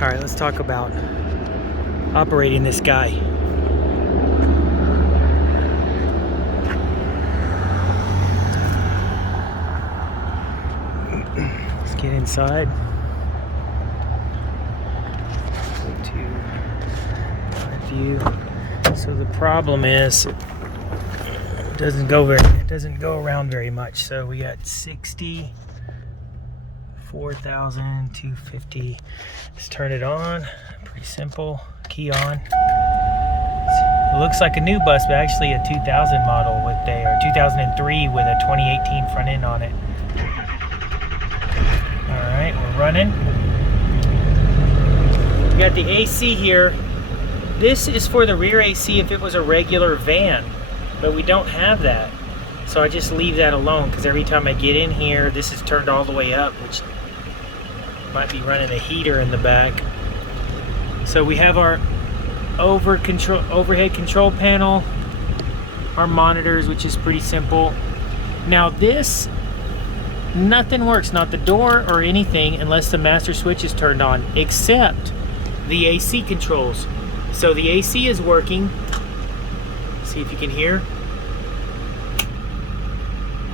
All right, let's talk about operating this guy. Let's get inside. Go to my view. So the problem is it doesn't go around very much. So we got 64,250. Let's turn it on. Pretty simple. Key on. It looks like a new bus, but actually a 2000 model or 2003 with a 2018 front end on it. All right, we're running. We got the AC here. This is for the rear AC if it was a regular van, but we don't have that. So I just leave that alone because every time I get in here, this is turned all the way up, which might be running a heater in the back. So we have our overhead control panel, our monitors, which is pretty simple. Now this, nothing works, not the door or anything, unless the master switch is turned on, except the AC controls. So the AC is working. See if you can hear.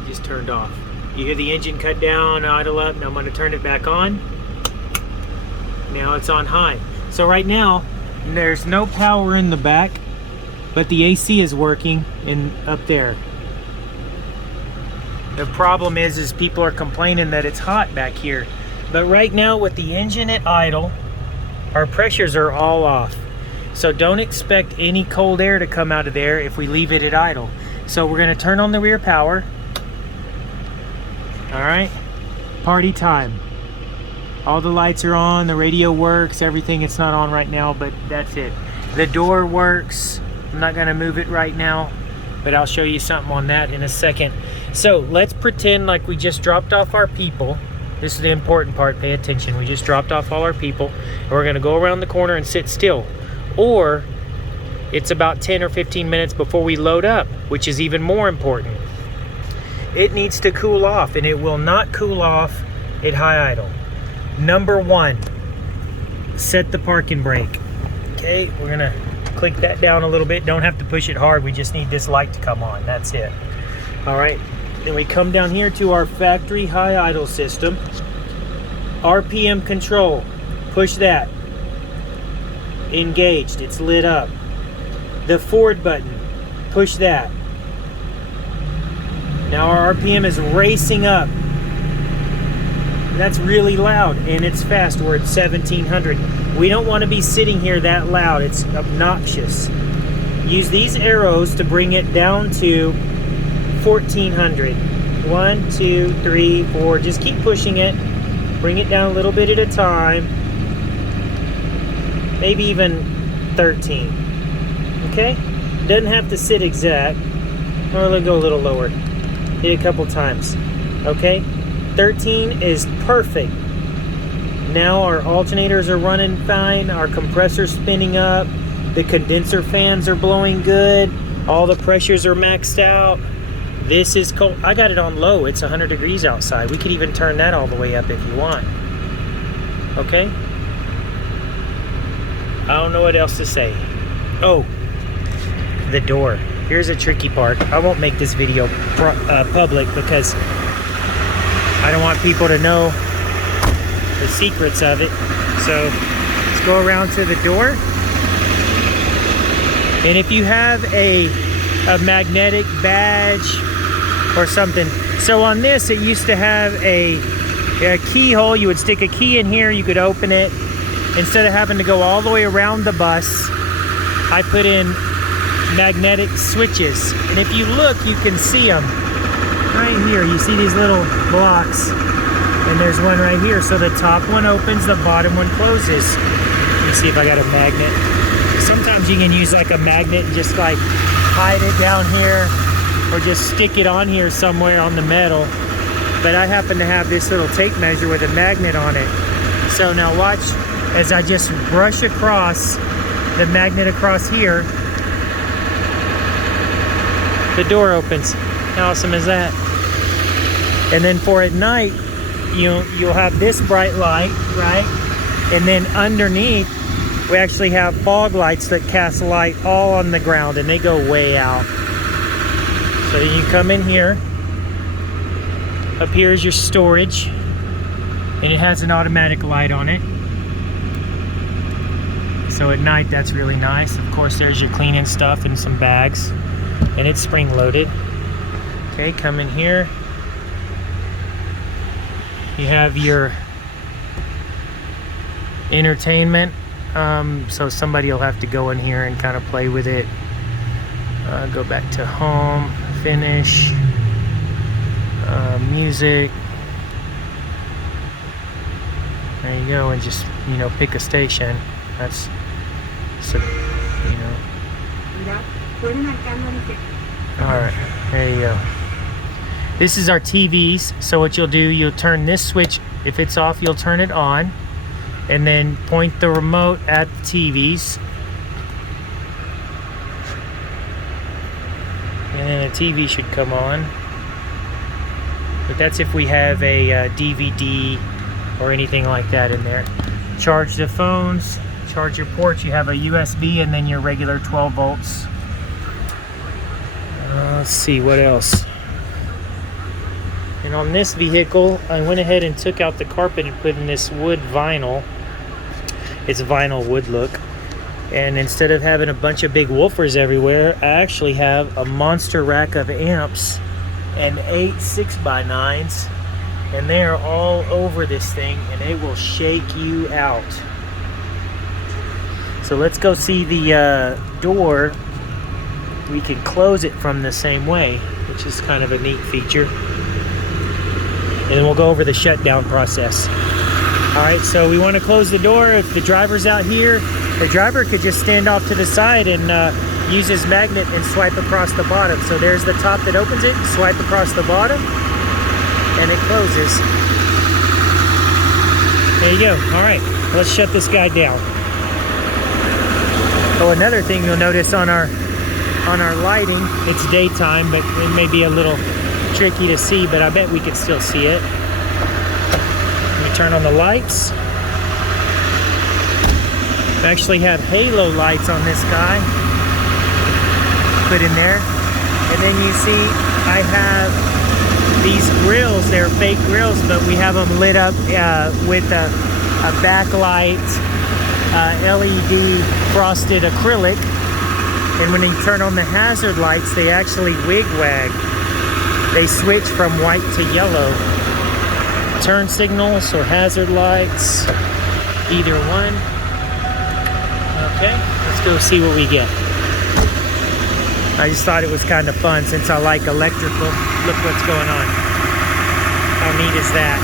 Just turned off. You hear the engine cut down, idle up. Now I'm going to turn it back on. Now it's on high. So right now there's no power in the back, but the AC is working up there. The problem is people are complaining that it's hot back here. But right now with the engine at idle, our pressures are all off. So don't expect any cold air to come out of there if we leave it at idle. So we're gonna turn on the rear power. All right, party time. All the lights are on, the radio works, everything. It's not on right now, but that's it. The door works. I'm not gonna move it right now, but I'll show you something on that in a second. So let's pretend like we just dropped off our people. This is the important part, pay attention. We just dropped off all our people, and we're gonna go around the corner and sit still. Or it's about 10 or 15 minutes before we load up, which is even more important. It needs to cool off, and it will not cool off at high idle. Number one, set the parking brake. Okay, we're gonna click that down a little bit. Don't have to push it hard. We just need this light to come on. That's it. All right, then we come down here to our factory high idle system. RPM control, push that. Engaged, it's lit up. The forward button, push that. Now our RPM is racing up. That's really loud and it's fast. We're at 1700. We don't want to be sitting here that loud. It's obnoxious. Use these arrows to bring it down to 1400. 1, 2, 3, 4. Just keep pushing it. Bring it down a little bit at a time. Maybe even 13. Okay? Doesn't have to sit exact. Or let's go a little lower. Hit it a couple times. Okay? 13 is perfect. Now our alternators are running fine. Our compressor's spinning up. The condenser fans are blowing good. All the pressures are maxed out. This is cold. I got it on low. It's 100 degrees outside. We could even turn that all the way up if you want. Okay? I don't know what else to say. Oh, the door. Here's a tricky part. I won't make this video public because I don't want people to know the secrets of it. So let's go around to the door. And if you have a magnetic badge or something. So on this, it used to have a keyhole. You would stick a key in here. You could open it. Instead of having to go all the way around the bus, I put in magnetic switches. And if you look, you can see them right here. You see these little blocks, and there's one right here. So the top one opens, the bottom one closes. Let me see if I got a magnet. Sometimes you can use like a magnet and just like hide it down here, or just stick it on here somewhere on the metal. But I happen to have this little tape measure with a magnet on it. So now watch as I just brush across the magnet across here. The door opens. How awesome is that? And then for at night, you'll have this bright light, right? And then underneath, we actually have fog lights that cast light all on the ground, and they go way out. So you come in here. Up here is your storage, and it has an automatic light on it. So at night, that's really nice. Of course, there's your cleaning stuff and some bags, and it's spring loaded. Okay, come in here. You have your entertainment. So somebody will have to go in here and kind of play with it. Go back to home, finish, music. There you go, and just, you know, pick a station. That's, so, you know. Alright, there you go. This is our TVs. So what you'll do, you'll turn this switch. If it's off, you'll turn it on. And then point the remote at the TVs. And then the TV should come on. But that's if we have a DVD or anything like that in there. Charge the phones, charge your ports. You have a USB and then your regular 12 volts. Let's see, what else? And on this vehicle, I went ahead and took out the carpet and put in this wood vinyl. It's vinyl wood look. And instead of having a bunch of big woofers everywhere, I actually have a monster rack of amps and 8 6x9s. And they are all over this thing, and it will shake you out. So let's go see the door. We can close it from the same way, which is kind of a neat feature. And then we'll go over the shutdown process. All right, so we want to close the door. If the driver's out here, the driver could just stand off to the side and use his magnet and swipe across the bottom. So there's the top that opens it, swipe across the bottom, and it closes. There you go. All right, let's shut this guy down. Oh, another thing you'll notice on our lighting, it's daytime, but it may be a little tricky to see, but I bet we can still see it. Let me turn on the lights. I actually have halo lights on this guy put in there. And then you see I have these grills. They're fake grills, but we have them lit up with a backlight LED frosted acrylic. And when you turn on the hazard lights, they actually wig-wag. They switch from white to yellow. Turn signals or hazard lights, either one. Okay, let's go see what we get. I just thought it was kind of fun since I like electrical. Look what's going on. How neat is that?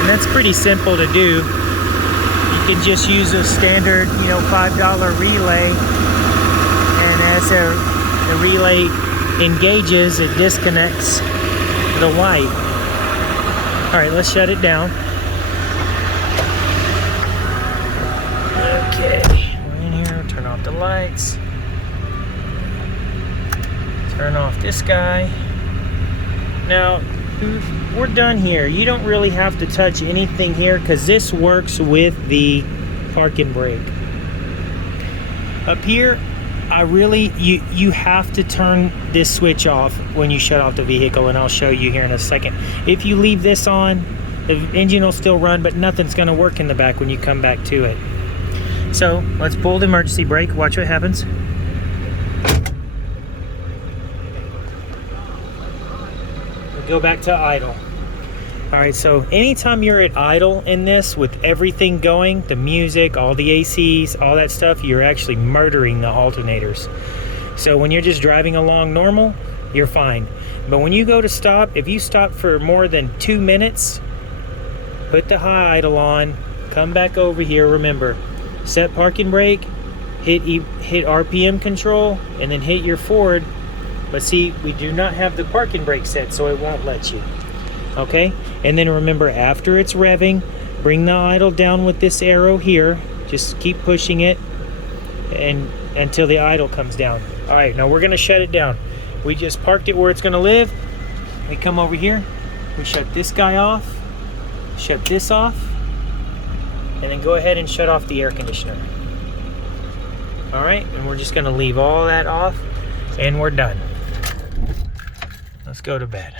And that's pretty simple to do. You can just use a standard, you know, $5 relay, and as the relay engages, it disconnects the white. All right, let's shut it down. Okay, we're in here. Turn off the lights. Turn off this guy. Now, we're done here. You don't really have to touch anything here because this works with the parking brake. Up here, you have to turn this switch off when you shut off the vehicle, and I'll show you here in a second. If you leave this on, the engine will still run, but nothing's going to work in the back when you come back to it. So let's pull the emergency brake. Watch what happens. Go back to idle. All right, so anytime you're at idle in this with everything going, the music, all the ACs, all that stuff, you're actually murdering the alternators. So when you're just driving along normal, you're fine. But when you go to stop, if you stop for more than 2 minutes, put the high idle on, come back over here. Remember, set parking brake, hit RPM control, and then hit your forward. But see, we do not have the parking brake set, so it won't let you. Okay? And then remember, after it's revving, bring the idle down with this arrow here. Just keep pushing it and until the idle comes down. All right, now we're going to shut it down. We just parked it where it's going to live. we come over here, we shut this guy off, shut this off, and then go ahead and shut off the air conditioner. All right, and we're just gonna leave all that off, and we're done. Let's go to bed.